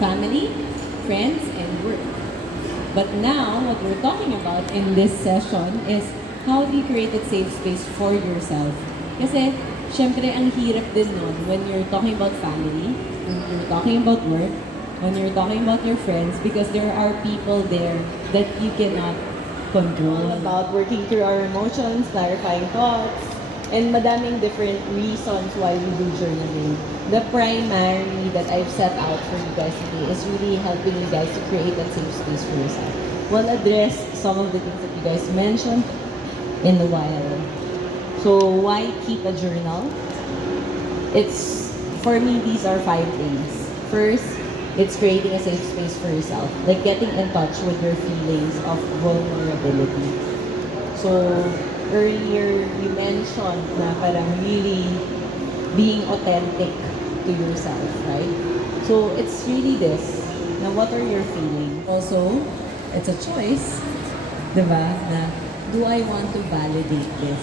family, friends, and work. But now, what we're talking about in this session is how do you create a safe space for yourself? Kasi, syempre, ang hirap din nun when you're talking about family, when you're talking about work, when you're talking about your friends, because there are people there that you cannot control. About working through our emotions, clarifying thoughts, and madaming different reasons why we do journaling. The primary that I've set out for you guys today is really helping you guys to create that safe space for yourself. We'll address some of the things that you guys mentioned in a while. So why keep a journal? It's, for me, these are 5 things. First, it's creating a safe space for yourself. Like getting in touch with your feelings of vulnerability. So, earlier you mentioned na parang really being authentic to yourself, right? So, it's really this. Now, what are your feelings? Also, it's a choice, diba? Na, do I want to validate this?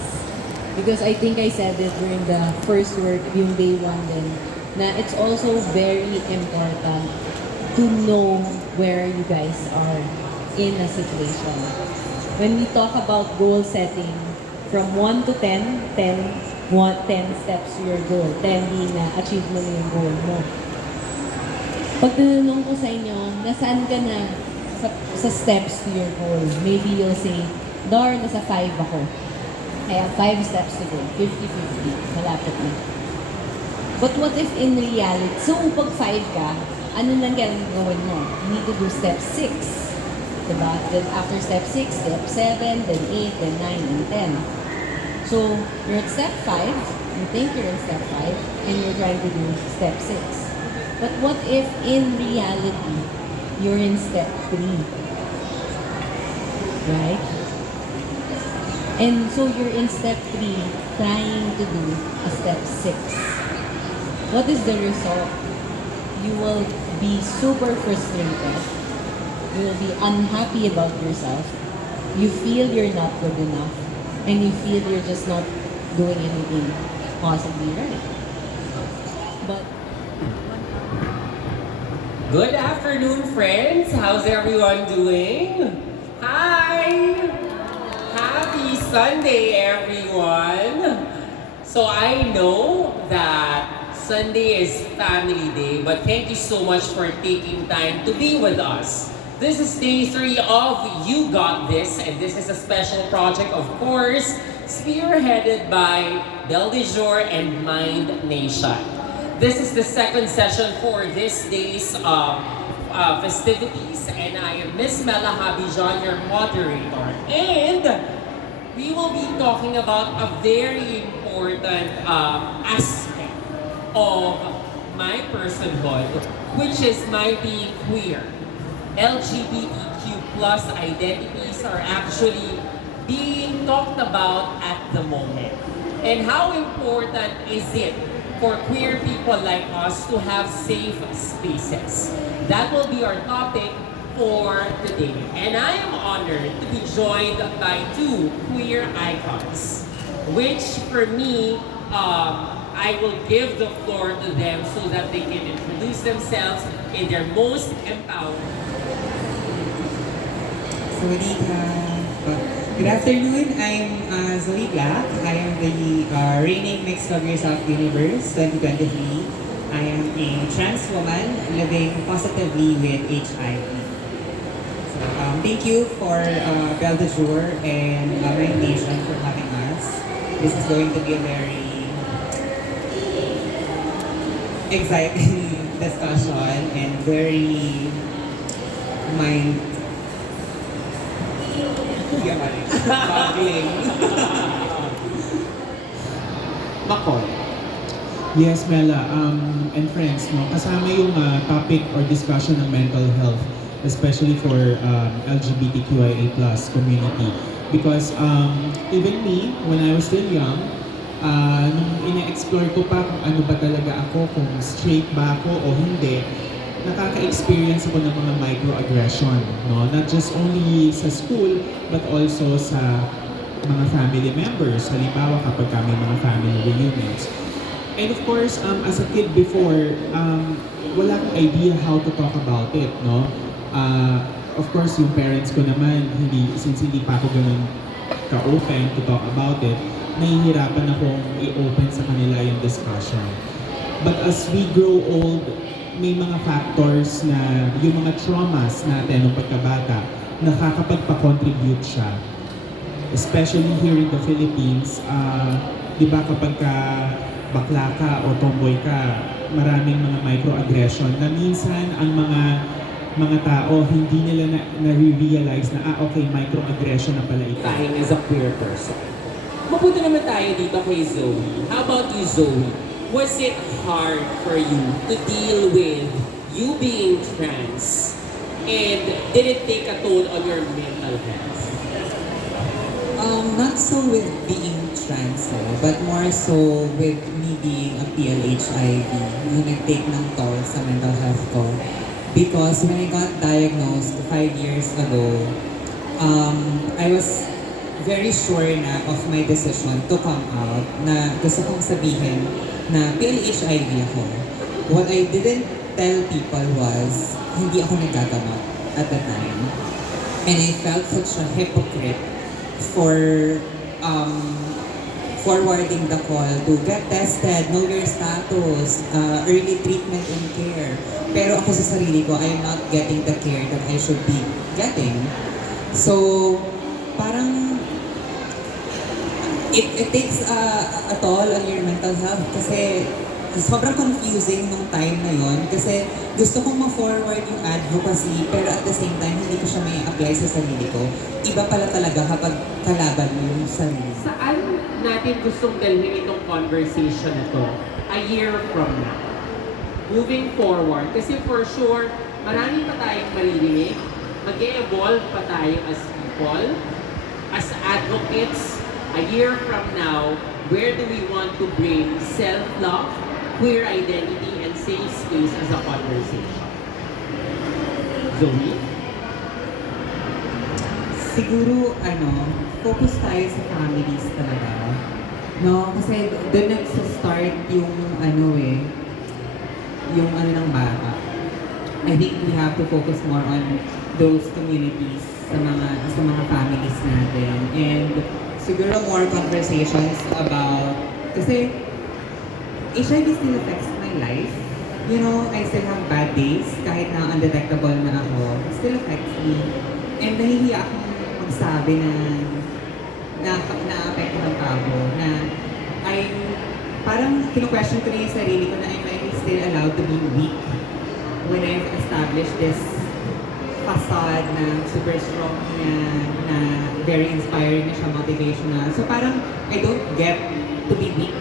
Because I think I said it during the first work, yung day 1 din, na it's also very important to know where you guys are in a situation. When we talk about goal setting, from 1 to 10, 10 steps to your goal, 10 being na achieve mo na yung goal mo. Pag tinanong ko sa inyo, nasaan ka na sa steps to your goal? Maybe you'll say, Dar, nasa 5 ako. I have 5 steps to go, 50-50, malapit na. But what if in reality, so pag 5 ka, ano lang kailangan gawin mo? You need to do step 6. Diba? Then after step 6, step 7, then 8, then 9, and 10. So, you're at step 5, you think you're in step 5, and you're trying to do step 6. But what if in reality, you're in step 3? Right? And so you're in step 3, trying to do a step 6. What is the result? You will be super frustrated. You will be unhappy about yourself. You feel you're not good enough. And you feel you're just not doing anything possibly right. But good afternoon, friends. How's everyone doing? Hi! Happy Sunday, everyone! So I know that Sunday is family day, but thank you so much for taking time to be with us. This is day 3 of You Got This, and this is a special project, of course, spearheaded by Belle de Jeure and Mind Nation. This is the second session for this day's festivities, and I am Miss Mela Habijan, your moderator. And we will be talking about a very important aspect of my personhood, which is my being queer. LGBTQ plus identities are actually being talked about at the moment. And how important is it for queer people like us to have safe spaces? That will be our topic for today. And I am honored to be joined by 2 queer icons, which for me, I will give the floor to them so that they can introduce themselves in their most empowering. Good afternoon, I'm Zoe Black. I am the reigning Mixed Love Yourself Universe 2023. I am a trans woman living positively with HIV. So, thank you for Belle de Jeure and Mind Nation for having us. This is going to be a very exciting discussion and very mind boggling. Makoy. Yes, Mela, and friends, no, kasama yung topic or discussion ng mental health, especially for LGBTQIA+ community. Because even me, when I was still young, nung ina-explore ko pa kung ano ba talaga ako, kung straight ba ako o hindi, nakaka-experience ako ng mga microaggression, no? Not just only sa school, but also sa mga family members. Halimbawa, kapag kami mga family reunions. And of course, as a kid before, wala akong idea how to talk about it, no? Of course, yung parents ko naman, since hindi pa ako ganun ka-open to talk about it, nahihirapan akong i-open sa kanila yung discussion. But as we grow old, may mga factors na yung mga traumas natin nung pagkabata, nakakapagpa-contribute siya. Especially here in the Philippines, di ba kapag bakla ka o tomboy ka, maraming mga microaggression na minsan ang mga tao hindi nila na-realize na okay, microaggression na pala ito. Tayo as a queer person. Mapunta naman tayo dito kay Zoe. How about you, Zoe? Was it hard for you to deal with you being trans? And did it take a toll on your mental health? Not so with being trans, but more so with me being a PLHIV, yung nag-take ng toll sa mental health ko. Because when I got diagnosed 5 years ago, I was very sure na of my decision to come out, na gusto kong sabihin na PLHIV ako. What I didn't tell people was, hindi ako nagagamot at the time. And I felt such a hypocrite for forwarding the call to get tested, know your status, early treatment and care. Pero ako sa sarili ko, I am not getting the care that I should be getting. So, parang it takes a toll on your mental health kasi sobrang confusing nung time na yon kasi gusto kong ma-forward yung advocacy pero at the same time hindi ko siya may apply sa sarili ko. Iba pala talaga kapag kalaban mo yung sarili. Saan natin gustong dalhin itong conversation na to a year from now? Moving forward, kasi for sure, marami pa tayong maririnig, mag-e-evolve pa tayo as people, as advocates. A year from now, where do we want to bring self-love, queer identity, and safe space as a conversation? Zoe? Siguro, focus tayo sa families talaga. No? Kasi doon nagsa-start yung yung ng bata. I think we have to focus more on those communities sa mga families natin. And siguro more conversations about, kasi HIV still affects my life. You know, I still have bad days kahit na undetectable na ako. It still affects me. And nahihiya akong magsabi na na-apektuhan pa ako, na parang kinu-question ko na yung sarili ko na am I still allowed to be weak when I've established this facade na super strong na very inspiring na siya, motivational. So parang I don't get to be weak,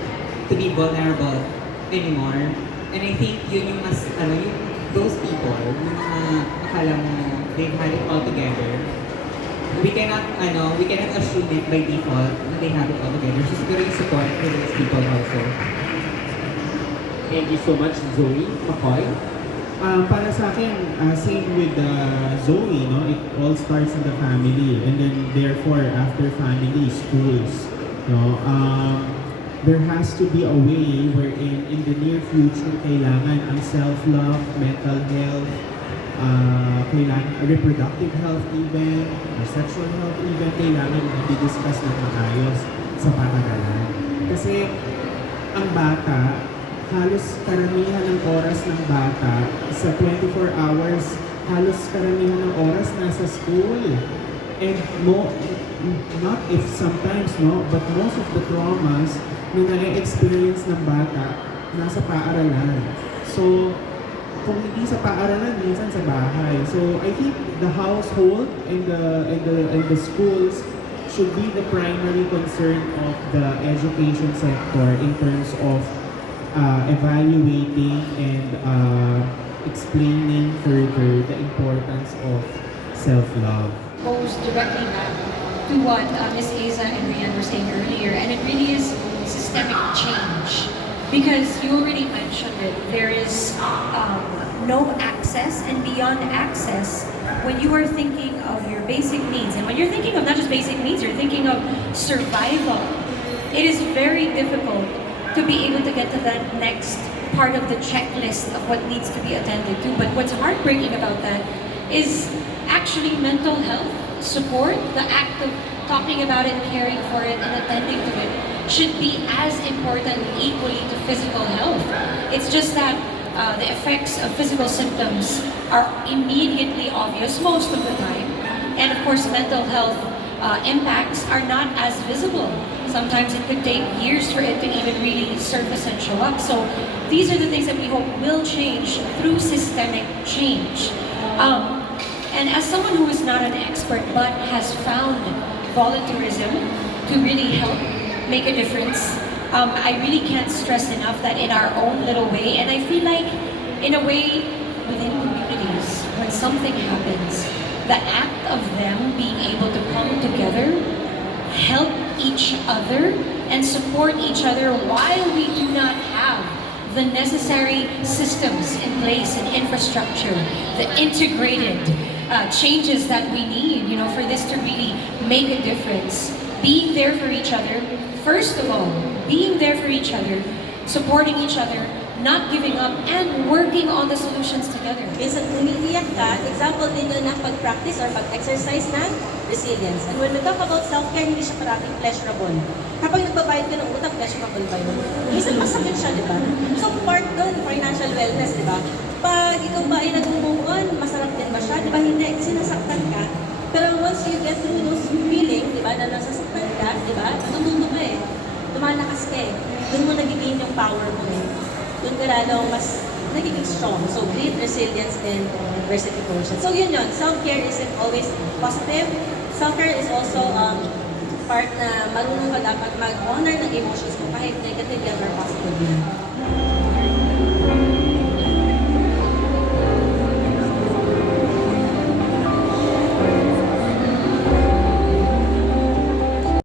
to be vulnerable anymore. And I think yun yung mas, those people, yung mga akala mo, they've had it all together. We cannot assume it by default na they have it all together. So siguro yung support to those people also. Thank you so much, Zoe. McCoy? Para sa akin, same with Zoe, no? It all starts in the family, and then therefore after family, schools, no? There has to be a way wherein in the near future kailangan ang self-love, mental health, kailangan reproductive health even, or sexual health even, kailangan i-discuss ng maayos sa paaralan. Kasi ang bata, halos karamihan ng oras ng bata sa 24 hours, halos karamihan ng oras nasa school. And not if sometimes, no, but most of the traumas na na-experience ng bata nasa paaralan. So, kung hindi sa paaralan, minsan sa bahay. So, I think the household and the schools should be the primary concern of the education sector in terms of evaluating and explaining further the importance of self-love. Goes directly back to what Ms. Aza and Rian were saying earlier, and it really is systemic change. Because you already mentioned it, there is no access, and beyond access, when you are thinking of your basic needs, and when you're thinking of not just basic needs, you're thinking of survival, it is very difficult to be able to get to that next part of the checklist of what needs to be attended to. But what's heartbreaking about that is actually mental health support, the act of talking about it, caring for it, and attending to it should be as important equally to physical health. It's just that the effects of physical symptoms are immediately obvious most of the time. And of course, mental health impacts are not as visible. Sometimes it could take years for it to even really surface and show up. So these are the things that we hope will change through systemic change. And as someone who is not an expert but has found volunteerism to really help make a difference, I really can't stress enough that in our own little way, and I feel like in a way within communities, when something happens, the act of them being able to come together, help each other, and support each other while we do not have the necessary systems in place and infrastructure, the integrated changes that we need, for this to really make a difference. Being there for each other, first of all, being there for each other, supporting each other, not giving up, and working on the solutions together. Minsan umiiyak ka, example din yun ng pag-practice or pag-exercise ng resilience. And when we talk about self-care, hindi siya parating pleasurable. Kapag nagbabayad ka ng utang, pleasurable ba yun? Minsan masakit siya, di ba? So part doon, financial wellness, di ba? Pag ikaw ba ay nag-move on, masarap din ba siya? Di ba hindi? Kasi nasaktan ka. Pero once you get through those feeling, di ba, na nasasaktan ka, di ba? Natututo ka eh. Tumalakas ka eh. Doon mo nagiging yung power mo eh. Doon ka lalong mas nagiging strong. So, great resilience and adversity quotient. So, yun yun. Self-care isn't always positive. Self-care is also part na marunong ka dapat mag-honor ng emotions mo kahit negative yan or positive yan.